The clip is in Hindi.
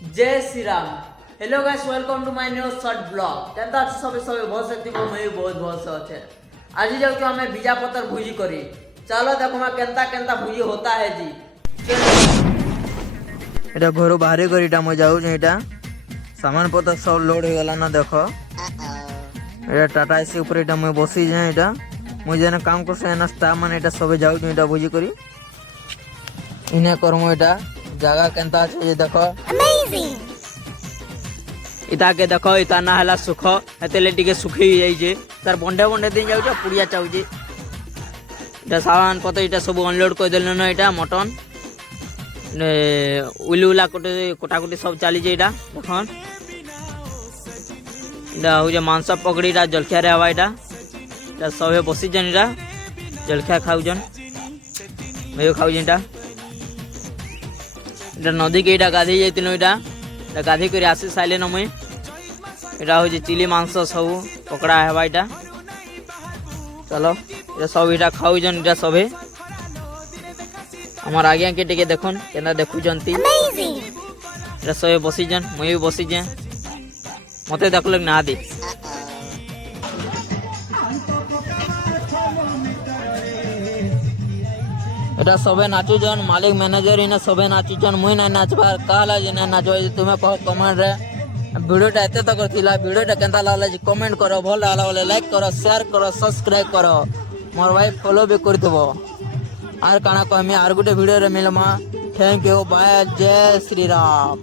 जय Shri Ram. Hello guys, welcome to my new short blog. केनता अच्छे सब बहुत शक्ति को मैं बहुत बहुत से अच्छे। आज जाऊ कि हमें बीजा पत्थर भुजी करी। चलो देखो मैं केनता केनता भुजी होता है जी। এটা ঘর বাহারে করে এটা মই যাউছ এটা সামান পত্র সব লোড হয়ে গলা না দেখো এটা টাটা এসি উপরে এটা মই বসি যাই এটা মই যেন কাম করছে না স্টাফ মানে এটা সবে যাউছ এটা বুঝি করি ইনে করম এটা জায়গা কেনতা আছে যে দেখো इताके देखो इता ना हला सुख हेतेले टिके सुखी जाई जे तार बंडे बंडे दिन जाउ पुड़िया चाउ जे इटा सामान पत्तर इटा सब अनलोड कर देल न इटा मटन ने उली उला कोटाकुटी सब चली जे इटा देखन इटा हो जे मांस पकड़ी इटा जलखिया रे हवा इटा इटा सबे बसी जन इटा जलखिया खाउ जन मैं खाउ जन इटा इटा नदी के इटा गाधी जाइतिनो इटा गाधी कर आसी साइले न मुई इटा हो चिली मांस सब पकड़ा है इटा चलो इटा सब इटा खाऊ जन इटा सबे हमार आगे के टिके देखन केना देखु जंती इटा सबे बसी जन मुई भी बसी जे मते देखलक ना दे এটা সবে নাচুজন মালিক ম্যানেজার ইনে সবে নাচুজন মুই না নাচবার কালা যে না নাচো তুমি কহ কমেন্ট রে ভিডিওটা এতে তক থিলা ভিডিওটা কেনতা লাগলা যে কমেন্ট করো ভাল লাগলা বলে লাইক করো শেয়ার করো সবস্ক্রাইব করো মোর ভাই ফলো भी कर देबो আর কানা কমি আর গুটে ভিডিও রে মিলমা थैंक यू बाय जय श्री राम।